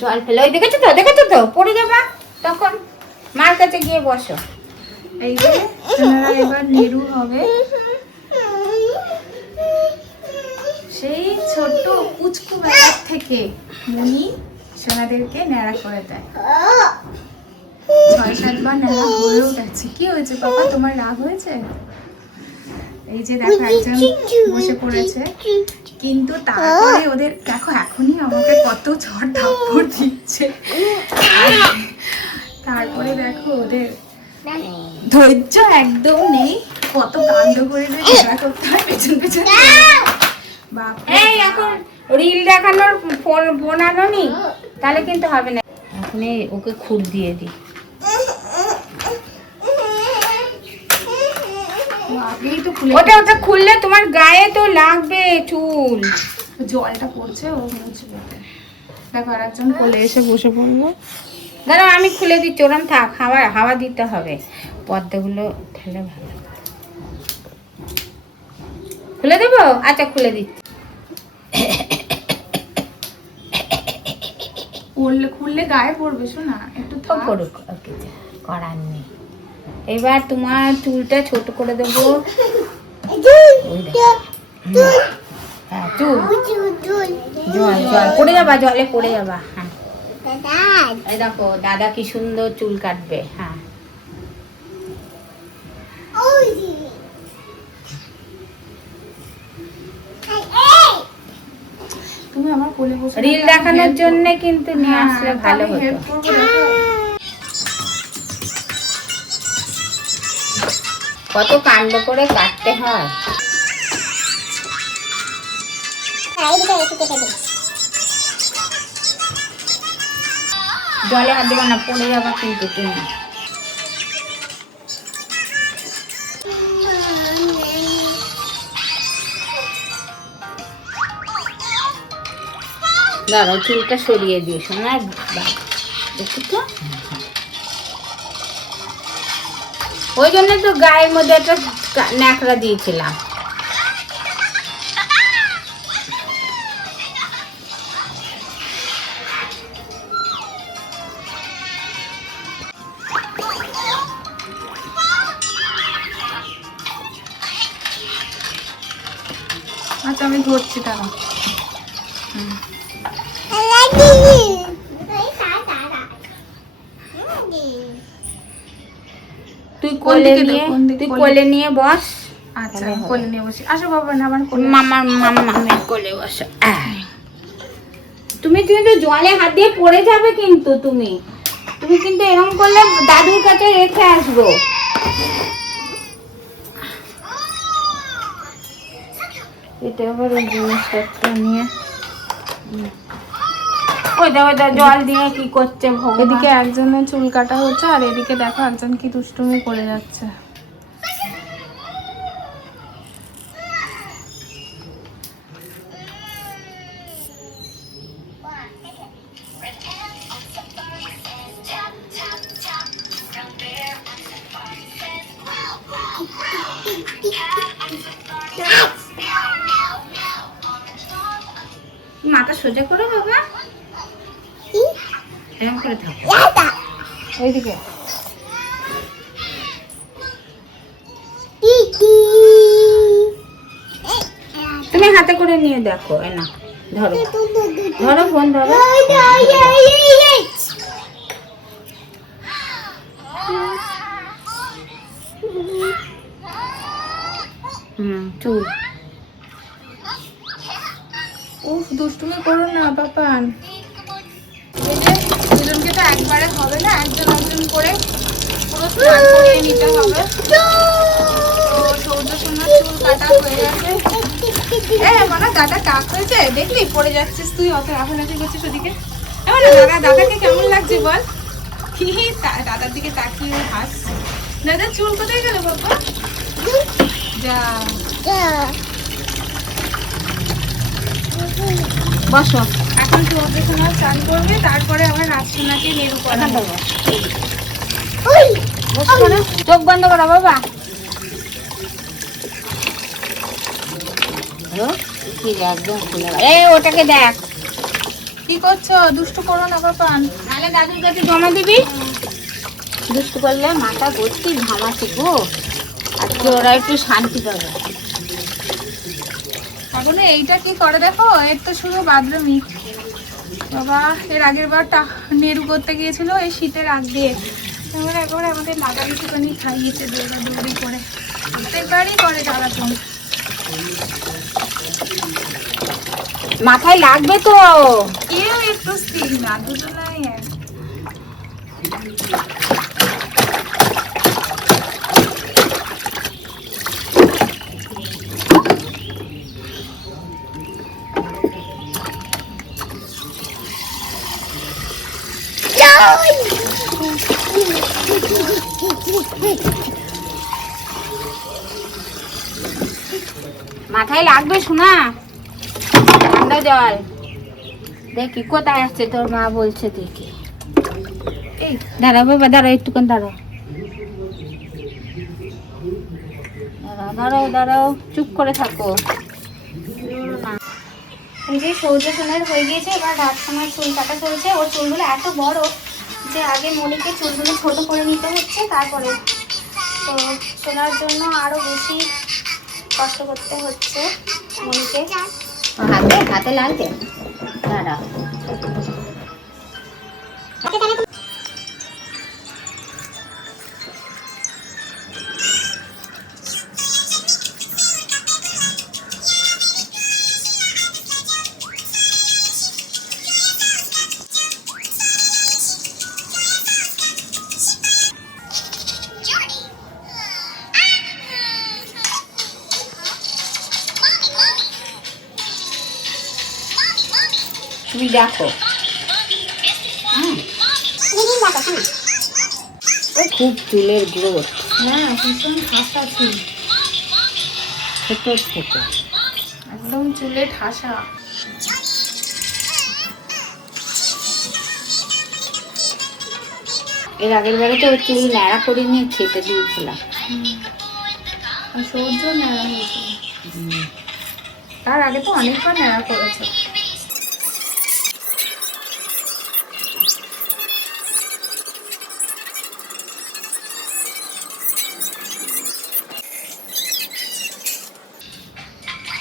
জল ফেলে ওই দেখেছো তো পড়ে যাবা তখন। মার কাছে গিয়ে বসো। এই যে সোনারা এবার নিরু হবে। সেই ছোট্ট কুচকু বেলার থেকে মনি সোনাদেরকে ন্যাড়া করে দেয়। 6-7 বার ন্যাড়া হয়েও গেছে। কি হয়েছে বাবা, তোমার রাগ হয়েছে? এই যে দেখো একজন বসে পড়েছে, কিন্তু তারপরে ওদের দেখো এখনই আমাকে কত ঝড় থাপ্পড় দিচ্ছে। তারপরে দেখো ওদের ধৈর্য একদম নেই, কত কাণ্ড করে যে খেলা করতে হয় পেছন পেছন। এই এখন রিল দেখানোর ফোন আনো নি, তাহলে কিন্তু হবে না। এখন ওকে খুর দিয়ে দিই। ওটা খুললে তোমার গায়ে তো লাগবে চুল। জলটা পড়ছে, ও মুছবে। দেখো আর একজন কোলে এসে বসে পড়লো। দাঁড়াও আমি খুলে দিচ্ছি, ওরম থাক, হাওয়া দিতে হবে। পর্দাগুলো ঠেলে ভালো খুলে দেবো। আচ্ছা খুলে দিচ্ছি। খুললে গায়ে পড়বে শোনা, একটু তো করুক, করার নেই। এবার তোমার চুলটা ছোট করে দেবো। হ্যাঁ চুল জল পড়ে যাবা, জলে পড়ে যাবা। হ্যাঁ এই দেখো দাদা কি সুন্দর চুল কাটবে। হ্যাঁ তুমি আমার কোলে বসে রিল দেখানোর জন্য কিন্তু নিয়ে আসলে ভালো হতো। কত কাণ্ড করে কাটতে হয়। জলে হাত দেবো না, পড়ে যাবা কিন্তু তুমি। দাঁড়াও চুলটা সরিয়ে দিস না, দেখো তো। ওই জন্য তো গায়ের মধ্যে একটা ন্যাকড়া দিয়েছিলাম। আচ্ছা আমি ধরছি, দাঁড়া। তুই কোলে নিয়ে বস। আচ্ছা কোলে নিয়ে বসি। আসো বাবা না, আমার কোলে। মামার কোলে বসো। তুমি কিন্তু জলে হাত দিয়ে পড়ে যাবে কিন্তু। তুমি কিন্তু এরকম করলে দাদুর কাছে রেখে আসবো। এটা আবার ওই জিনিসপত্র নিয়ে ওই জল দিয়ে কি করছে ভগবান। এদিকে একজনের চুল কাটা হচ্ছে, আর এদিকে দেখো একজন কি দুষ্টুমি করে যাচ্ছে। মাথা সোজা করো বাবা, এরকম করে থাকো। এইদিকে তুমি হাতে করে নিয়ে দেখো। না ধরো ফোন ধরো। চুল উফ, দুষ্টুমি করো না বাপান। দুজনকে তো একবারে হবে না, একজন করে পুরো স্নান করিয়ে নিতে হবে। তো সৌর্য সোনার চুল কাটা হয়ে গেছে। মানে দাদা টাক হয়েছে, দেখলি পড়ে যাচ্ছিস তুই, অত লাফালাফি করছিস ওদিকে। এবার দাদাকে কেমন লাগছে বল। দাদার দিকে তাকিয়ে হাস। দাদার চুল কোথায় গেল বাবা? যা বসো। এখন সৌর্য সোনা চান করবে, তারপরে আবার রাত সোনাকে নেড়ু করাবো। চোখ বন্ধ করো বাবা। একদম খুলে ওটাকে দেখ। কি করছো? দুষ্টু করো না পাপান। নাহলে দাদুর কাছে জমা দিবি। দুষ্টু করলে মাথা ভর্তি ঘামাচ্ছে গো। আজকে ওরা একটু শান্তি পাবে। এখন এইটা কি করে দেখো, এর তো শুধু বাথরুমই। বাবা এর আগের বার নেড়ু করতে গিয়েছিল এই শীতের আগ দিয়ে। এবার একবার আমাদের দাদা একটুখানি খাইয়েছে দৌড়াদৌড়ি করে। প্রত্যেকবারই করে জ্বালাতন। মাথায় লাগবে তো। কেউ একটু স্থির না, দুজনাই এক। মাথায় লাগবে শোনা, ঠান্ডা জল। দেখি কোথায় আসছে তোর মা বলছে, দেখি। এই দাঁড়াও বাবা, দাঁড়াও একটুক্ষণ, দাঁড়াও দাঁড়াও দাঁড়াও, চুপ করে থাকো। যে সৌর্য সোনার হয়ে গিয়েছে, এবার রাত সোনার চুল কাটা চলছে। ওর চুলগুলো এত বড় যে আগে মনিকে চুলগুলো ছোট করে নিতে হচ্ছে, তারপরে তো সোনার জন্য আরো বেশি কষ্ট করতে হচ্ছে মনিকে। হাতে হাতে লাগবে, দাঁড়াও। তুমি দেখো, খুব চুলের গ্রোথ। না, ভীষণ ঠাসা চুল, ছোট ছোট একদম চুলে ঠাসা। এর আগের বারে তো ওর চুল ন্যাড়া করে নিয়ে ছেটে দিয়েছিলাম। আর সৌর্য ন্যাড়া হয়েছিল, তার আগে তো অনেকবার ন্যাড়া করেছে।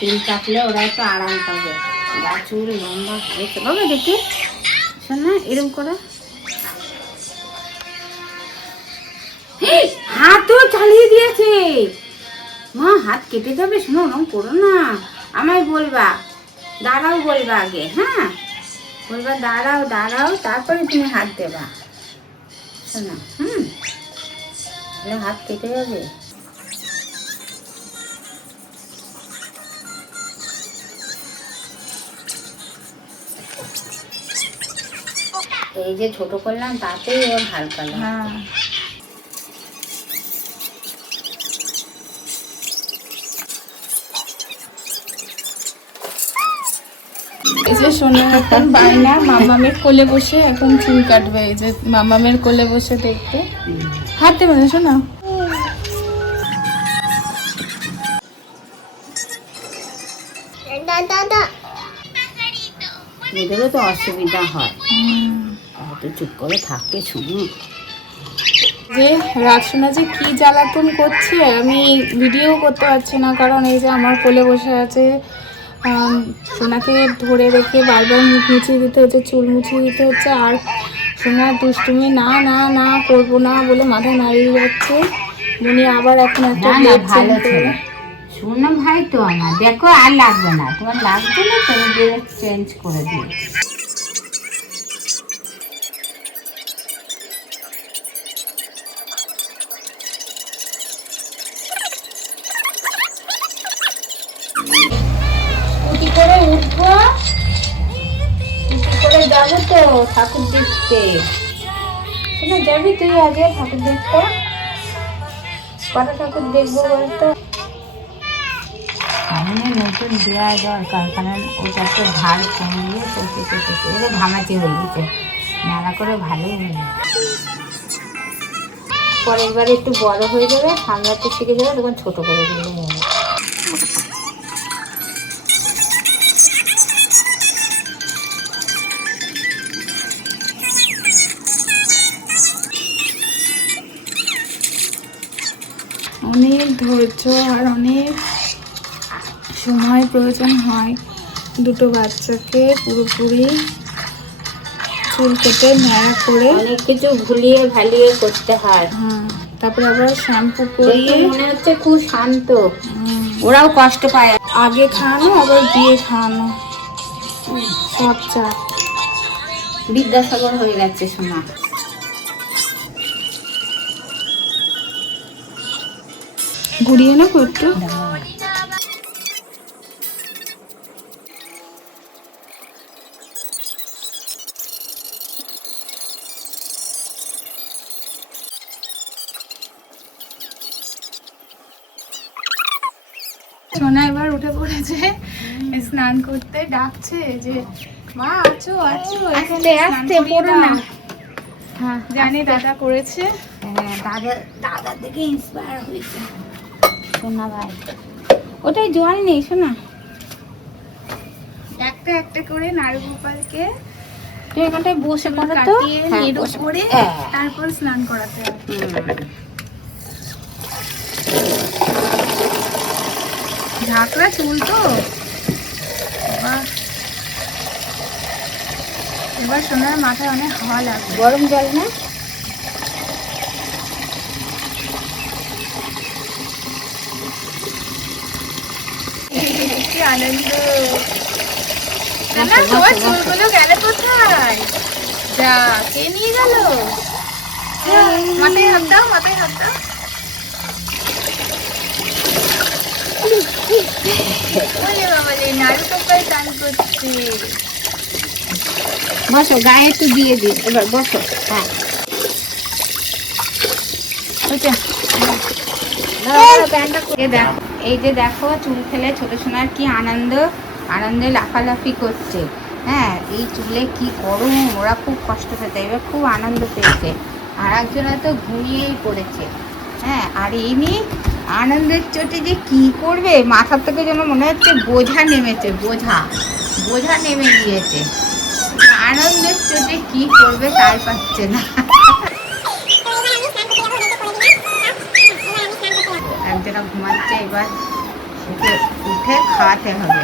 চুল কাটলে ওরা একটু আরাম পাবে। যা চুল লম্বা হয়েছে বাবা, দেখি শোনা এরকম করে। হাতও চালিয়ে দিয়েছে মা, হাত কেটে যাবে। শোনো, ওরকম করো না, আমায় বলবা, দাঁড়াও বলবা আগে। হ্যাঁ বলবা দাঁড়াও দাঁড়াও, তারপরে তুমি হাত দেবা শোনা। হাত কেটে যাবে। এই যে ছোট করলাম তাতেই ওর হালকা লাগে। হ্যাঁ এই যে সোনা এখন বায়না মামামের কোলে বসে এখন চুল কাটবে। এই যে মামামের কোলে বসে দেখতে হাত দেবে না শোনা। এদেরও তো অসুবিধা হয়, অত চুপ করে থাকতে। শুনি যে রাত সোনা যে কি জ্বালাতন করছে, আমি ভিডিও করতে পারছি না, কারণ এই যে আমার কোলে বসে আছে। সোনাকে ধরে রেখে বারবার মুখ মুছিয়ে দিতে হচ্ছে, চুল মুছিয়ে দিতে হচ্ছে। আর সোনার দুষ্টুমি না না না করবো না বলে মাথা নাড়িয়ে যাচ্ছে। উনি আবার এখন একটা ভালো ছেলে। শুনো ভাই তো আমার, দেখো আর লাগবে না, তোমার লাগবে না, তুমি ড্রেস চেঞ্জ করে দিও। স্কুটি করে উঠবো, স্কুটি করে যাবো তো ঠাকুর দেখতে। শোনো, যাবি তুই আগে ঠাকুর দেখতে? কটা ঠাকুর দেখবো বলতো? সামনে নতুন দেওয়া দরকার, কারণ ওটা তো ধার কমিয়ে এটা ঘামাচি হয়ে গেছে, নাড়া করে ভালোই হয়ে পরের বারে একটু বড় হয়ে যাবে, সামলাতে শিখে যাবে, তখন ছোট করে দিলে হবে। অনেক ধৈর্য আর অনেক সময় প্রয়োজন হয় দুটো বাচ্চাকে পুরোপুরি চুল কেটে ন্যাড়া করে। অনেক কিছু ভুলিয়ে ভালিয়ে করতে হয়। হ্যাঁ, তারপরে আবার শ্যাম্পু দেখে করিয়ে মনে হচ্ছে খুব শান্ত, ওরাও কষ্ট পায়। আগে খাওয়ানো আবার দিয়ে খাওয়ানো, সব চাপ। বিদ্যাসাগর হয়ে গেছে সোনা। ঘুরিয়ে নেবো একটু। সোনা এবার উঠে পড়েছে স্নান করতে, ডাকছে যে মা আছো আছো, আস্তে আস্তে পড়ো না। হ্যাঁ জানি দাদা করেছে। হ্যাঁ, দাদা দেখে ইন্সপায়ার হয়েছে সোনা ভাই। ওটাই জল নেই সোনা, একটা একটা করে নাড়ু গোপালকে তুই এখানটায় বসে করো তো। কাটিয়ে হ্যাঁ, নেড়ু বসে। করে হ্যাঁ। তারপর স্নান করাতে হবে। ঝাঁকড়া চুল তো, এবার সোনার মাথায় অনেক হাওয়া লাগবে। গরম জল না? কি আনন্দ! না তোমার চুলগুলো গেল কোথায়? যা কে নিয়ে গেল? মাথায় হাত দাও, মাথায় হাত দাও। ওরে বাবা রে, নাড়ু গোপাল চান করছে। বসো, গায়ে একটু দিয়ে দিই এবার, বসো। হ্যাঁ, ওইটা এই যে দেখো চুল ফেলে ছোট সোনার কি আনন্দে লাফালাফি করছে। হ্যাঁ, এই চুলে কি গরম, ওরা খুব কষ্ট পেতে, এবার খুব আনন্দ পেয়েছে। আর একজনা তো ঘুমিয়েই পড়েছে। হ্যাঁ, আর এই নিয়ে আনন্দের চোটে যে কি করবে, মাথার থেকে যেন মনে হচ্ছে বোঝা নেমেছে, বোঝা নেমে গিয়েছে। আনন্দের চোটে কি করবে তাই পাচ্ছে না। একজনা ঘুমাচ্ছে, এবার উঠে খাওয়াতে হবে।